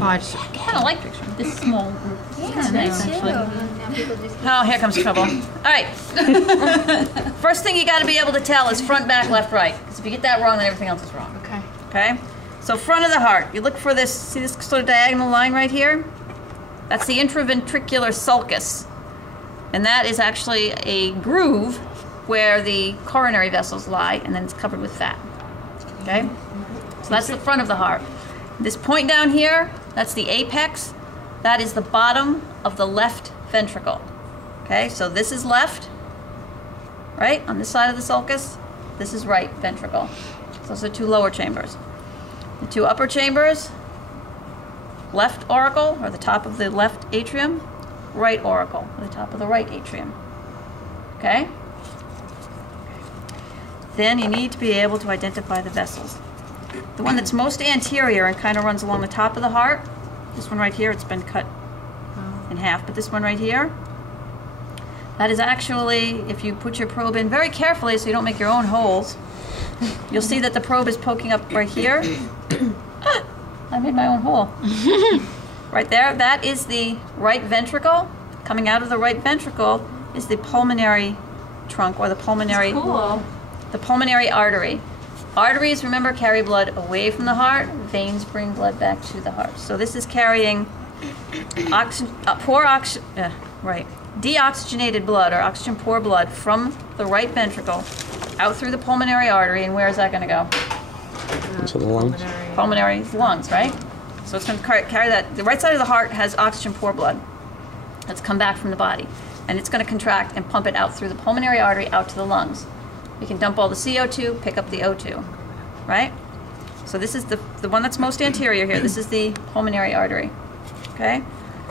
Oh, I just kind of like pictures. This small group. Yeah, nice, me too. actually. Now people just Oh, here comes trouble. All right. First thing you got to be able to tell is front, back, left, right. Because if you get that wrong, then everything else is wrong. okay. Okay? So front of the heart, you look for this, see this sort of diagonal line right here? That's the intraventricular sulcus. And that is actually a groove where the coronary vessels lie, and then it's covered with fat. Okay? So that's the front of the heart. This point down here, that's the apex. That is the bottom of the left ventricle. Okay, so this is left, right? On this side of the sulcus, this is right ventricle. So those are the two lower chambers. The two upper chambers, left auricle, or the top of the left atrium, right auricle, or the top of the right atrium. Okay? Then you need to be able to identify the vessels. The one that's most anterior and kind of runs along the top of the heart, this one right here, it's been cut in half, but this one right here, that is actually, if you put your probe in very carefully so you don't make your own holes, you'll see that the probe is poking up right here. Ah, I made my own hole. Right there, that is the right ventricle. Coming out of the right ventricle is the pulmonary trunk, or the pulmonary, the pulmonary artery. Arteries, remember, carry blood away from the heart. Veins bring blood back to the heart. So this is carrying deoxygenated blood, or oxygen poor blood, from the right ventricle out through the pulmonary artery. And where is that going to go? To the lungs. Pulmonary lungs, right? So it's going to carry that. The right side of the heart has oxygen poor blood that's come back from the body. And it's going to contract and pump it out through the pulmonary artery out to the lungs. You can dump all the CO2, pick up the O2, right? So this is the one that's most anterior here. This is the pulmonary artery, okay?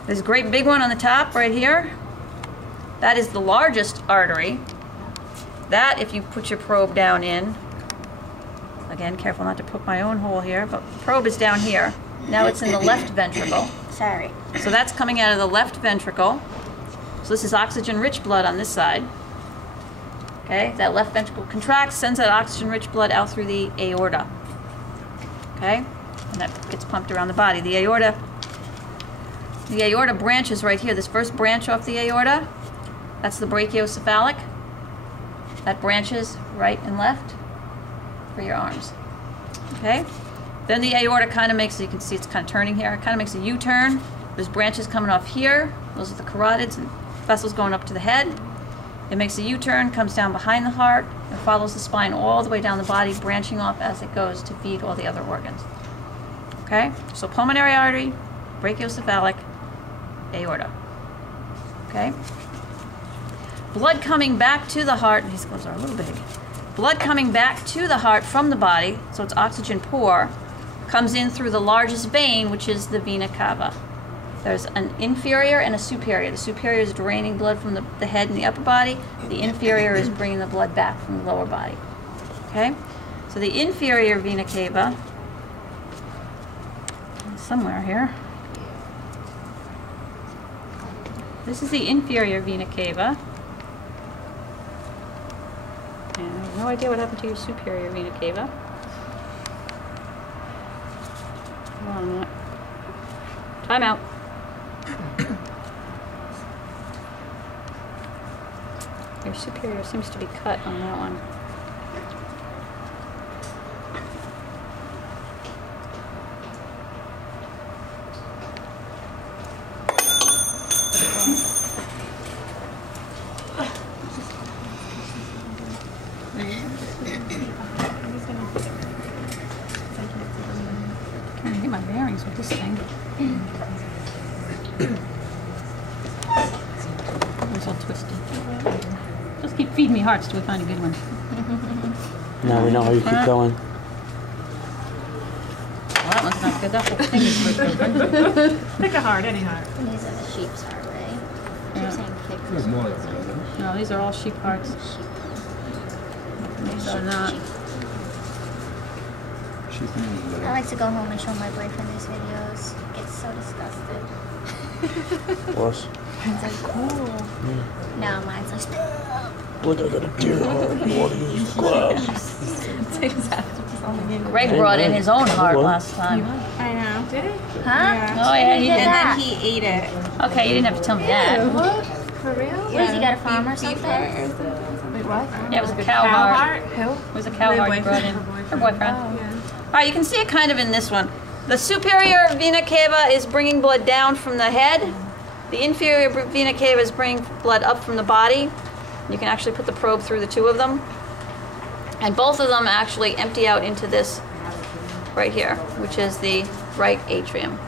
There's a great big one on the top right here. That is the largest artery. That, if you put your probe down in, again, careful not to poke my own hole here, but the probe is down here. Now it's in the left ventricle. sorry. So that's coming out of the left ventricle. So this is oxygen-rich blood on this side. Okay, that left ventricle contracts, sends that oxygen-rich blood out through the aorta. Okay, and that gets pumped around the body. The aorta branches right here. This first branch off the aorta, that's the brachiocephalic. That branches right and left for your arms. Okay, then the aorta kind of makes, you can see it's kind of turning here, it kind of makes a U-turn. There's branches coming off here. Those are the carotids and vessels going up to the head. It makes a U-turn, comes down behind the heart, and follows the spine all the way down the body, branching off as it goes to feed all the other organs. Okay? So pulmonary artery, brachiocephalic, aorta. Okay? Blood coming back to the heart, these gloves are a little big. Blood coming back to the heart from the body, so it's oxygen poor, comes in through the largest vein, which is the vena cava. There's an inferior and a superior. The superior is draining blood from the head and the upper body. The inferior is bringing the blood back from the lower body. Okay? So the inferior vena cava, somewhere here. This is the inferior vena cava. And I have no idea what happened to your superior vena cava. Hold on a minute. Time out. Your superior seems to be cut on that one. Can't get my bearings with this thing. It's all twisted. Just keep feeding me hearts till we find a good one. Now we know how you keep going. Well, that one's not good. That whole thing is good. Pick a heart, any heart. These are the sheep's heart, right? Yeah. You're saying pick There's more of them. No, these are all sheep hearts. These are not. She's I like to go home and show my boyfriend these videos. He gets so disgusted. Plus, He's like, cool. No, mine's like, stop. look, I got a deer heart. You want to use the glass? Exactly. Greg brought in his own heart last time. I know. Did he? Huh? Oh yeah, he did did. that. And then he ate it. Okay, you didn't have to tell me that. What? For real? What, does he got a farm or Beef something? heart or something? Wait, what? Yeah, it was a cow heart. Who? It was a cow heart you brought in. Her boyfriend. Yeah. All right, you can see it kind of in this one. The superior vena cava is bringing blood down from the head. The inferior vena cava is bringing blood up from the body. You can actually put the probe through the two of them. And both of them actually empty out into this right here, which is the right atrium.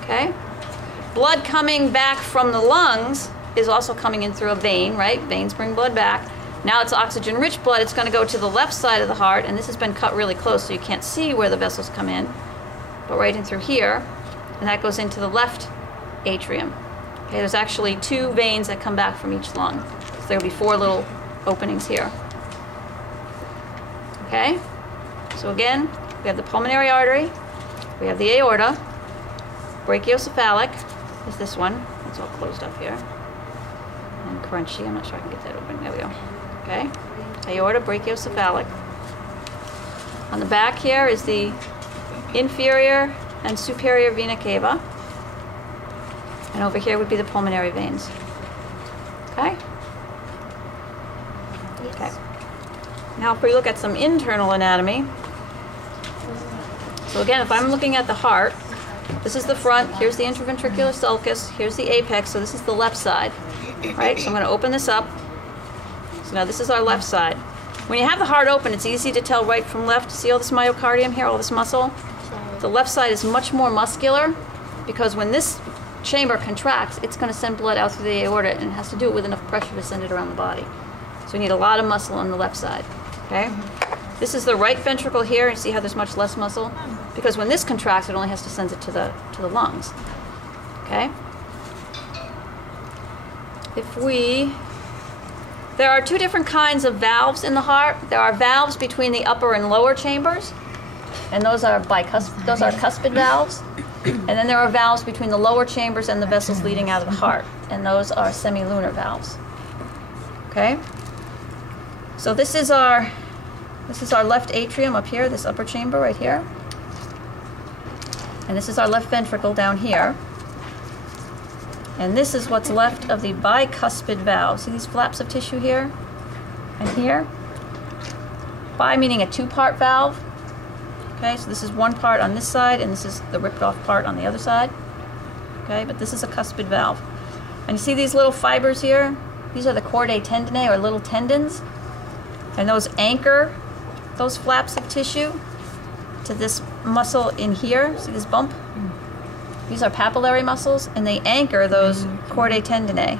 Okay? Blood coming back from the lungs is also coming in through a vein, right? Veins bring blood back. Now it's oxygen-rich blood. It's going to go to the left side of the heart, and this has been cut really close, so you can't see where the vessels come in, but right in through here, and that goes into the left atrium. Okay, there's actually 2 veins that come back from each lung. So there'll be 4 little openings here. Okay? So again, we have the pulmonary artery, we have the aorta, brachiocephalic is this one. It's all closed up here. And crunchy, I'm not sure I can get that open. There we go. Okay? Aorta, brachiocephalic. On the back here is the inferior and superior vena cava. And over here would be the pulmonary veins. Okay? Okay. Now if we look at some internal anatomy. So again, if I'm looking at the heart, this is the front, here's the interventricular sulcus, here's the apex, so this is the left side. Right? So I'm going to open this up. So now this is our left side. When you have the heart open, it's easy to tell right from left. See all this myocardium here, all this muscle? The left side is much more muscular because when this chamber contracts, it's going to send blood out through the aorta, and it has to do it with enough pressure to send it around the body. So we need a lot of muscle on the left side. Okay? This is the right ventricle here. You see how there's much less muscle? Because when this contracts, it only has to send it to the lungs. Okay? There are 2 different kinds of valves in the heart. There are valves between the upper and lower chambers, and those are cuspid valves. And then there are valves between the lower chambers and the vessels leading out of the heart, and those are semilunar valves. Okay? So this is our left atrium up here, this upper chamber right here. And this is our left ventricle down here. And this is what's left of the bicuspid valve. See these flaps of tissue here and here? Bi meaning a 2-part valve. Okay, so this is one part on this side, and this is the ripped off part on the other side. Okay, but this is a cuspid valve. And you see these little fibers here? These are the chordae tendineae, or little tendons. And those anchor those flaps of tissue to this muscle in here. See this bump? These are papillary muscles, and they anchor those chordae tendineae.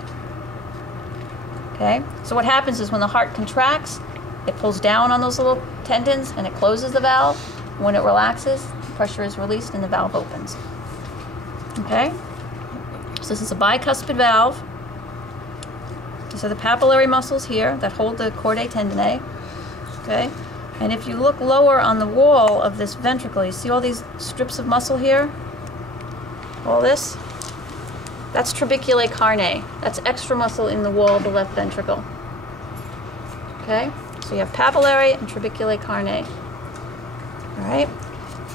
Okay? So what happens is when the heart contracts, it pulls down on those little tendons and it closes the valve. When it relaxes, pressure is released and the valve opens. Okay? So this is a bicuspid valve. These are the papillary muscles here that hold the chordae tendineae. Okay? And if you look lower on the wall of this ventricle, you see all these strips of muscle here? All this? That's trabeculae carneae. That's extra muscle in the wall of the left ventricle. Okay? So you have papillary and trabeculae carneae. All right?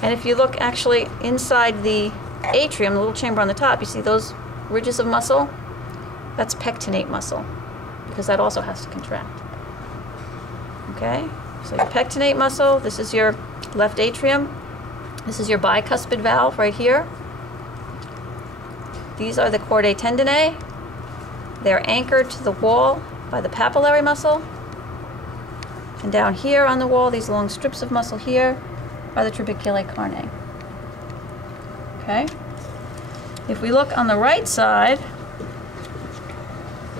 And if you look actually inside the atrium, the little chamber on the top, you see those ridges of muscle? That's pectinate muscle, because that also has to contract. Okay? So your pectinate muscle, this is your left atrium. This is your bicuspid valve right here. These are the chordae tendineae. They're anchored to the wall by the papillary muscle. And down here on the wall, these long strips of muscle here are the trabeculae carneae. Okay? If we look on the right side,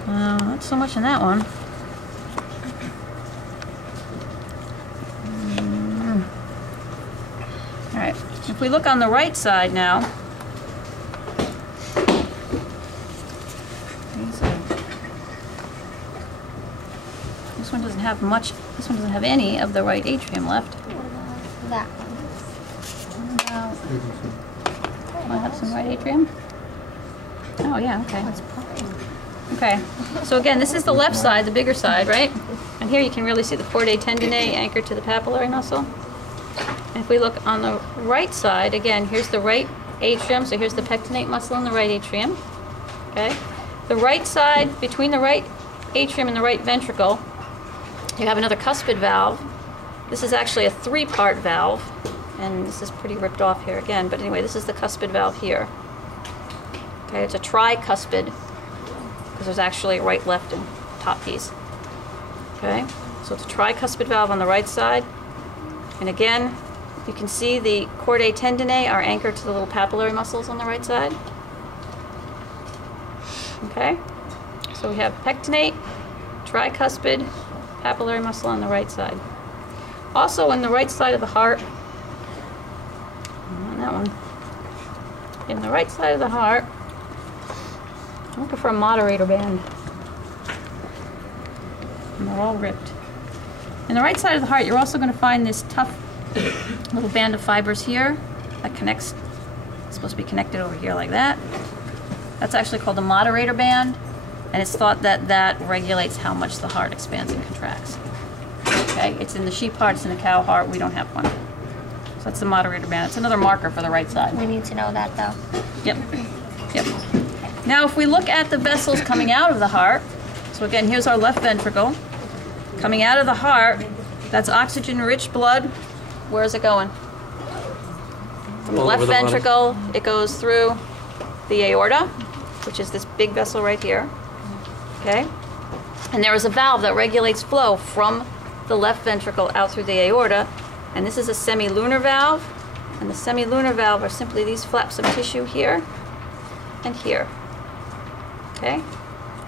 not so much in that one. All right, if we look on the right side now, this one doesn't have much, this one doesn't have any of the right atrium left. That one. Want to have some right atrium? Oh yeah, okay. Okay, so again, this is the left side, the bigger side, right? And here you can really see the chordae tendineae anchored to the papillary muscle. if we look on the right side, again, here's the right atrium, so here's the pectinate muscle in the right atrium. Okay? The right side, between the right atrium and the right ventricle, you have another cuspid valve. This is actually a 3-part valve, and this is pretty ripped off here again, but anyway, this is the cuspid valve here. Okay, it's a tricuspid, because there's actually a right, left, and top piece. Okay, so it's a tricuspid valve on the right side, and again, you can see the chordae tendineae are anchored to the little papillary muscles on the right side. Okay, so we have pectinate, tricuspid, papillary muscle on the right side. Also on the right side of the heart, on that one, in the right side of the heart, I'm looking for a moderator band. And they're all ripped. In the right side of the heart, you're also going to find this tough little band of fibers here that connects, it's supposed to be connected over here like that. That's actually called the moderator band, and it's thought that that regulates how much the heart expands and contracts. Okay, it's in the sheep heart, it's in the cow heart, we don't have one. So that's the moderator band. It's another marker for the right side. We need to know that though. Yep, yep. Now if we look at the vessels coming out of the heart, so again, here's our left ventricle. Coming out of the heart, that's oxygen-rich blood. Where is it going? From the left ventricle, it goes through the aorta, which is this big vessel right here. Okay? And there is a valve that regulates flow from the left ventricle out through the aorta, and this is a semilunar valve, and the semilunar valve are simply these flaps of tissue here and here. Okay?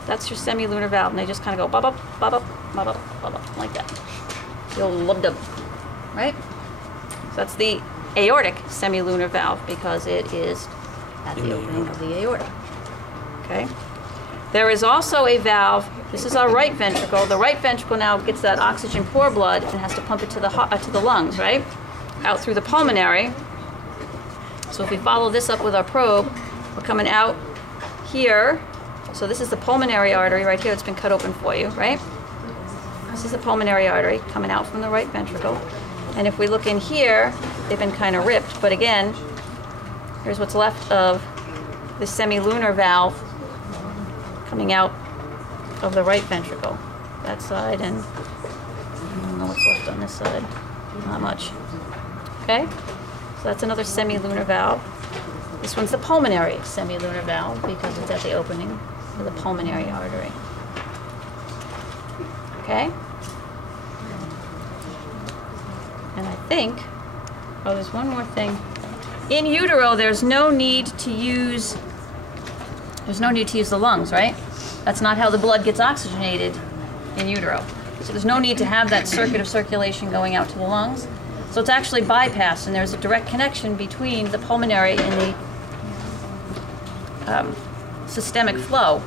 That's your semilunar valve, and they just kind of go bub up, bub up, bub up, bub up, like that. The old lub-dub, right? So that's the aortic semilunar valve because it is at the opening of the aorta. Okay? There is also a valve, this is our right ventricle. The right ventricle now gets that oxygen poor blood and has to pump it to the lungs, right? Out through the pulmonary. So if we follow this up with our probe, we're coming out here. So this is the pulmonary artery right here that's been cut open for you, right? This is the pulmonary artery coming out from the right ventricle. And if we look in here, they've been kind of ripped, but again, here's what's left of the semilunar valve coming out of the right ventricle. That side, and I don't know what's left on this side. Not much. Okay? So that's another semilunar valve. This one's the pulmonary semilunar valve because it's at the opening of the pulmonary artery. Okay? And I think, oh, there's one more thing. In utero, there's no need to use the lungs, right? That's not how the blood gets oxygenated in utero. So there's no need to have that circuit of circulation going out to the lungs. So it's actually bypassed, and there's a direct connection between the pulmonary and the systemic flow,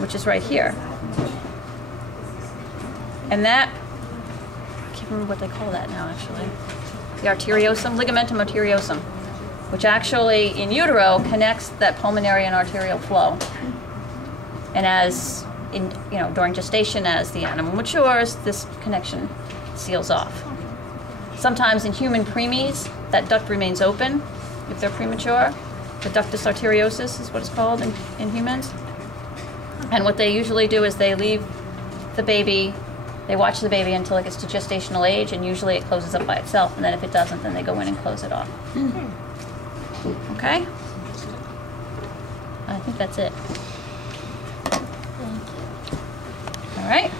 which is right here. And that, I can't remember what they call that now, actually. The arteriosum, ligamentum arteriosum, which actually in utero connects that pulmonary and arterial flow. And as in, during gestation, as the animal matures, this connection seals off. Sometimes in human preemies, that duct remains open if they're premature. The ductus arteriosus is what it's called in humans. And what they usually do is they leave the baby, they watch the baby until it gets to gestational age, and usually it closes up by itself, and then if it doesn't, then they go in and close it off. Okay? I think that's it. All right.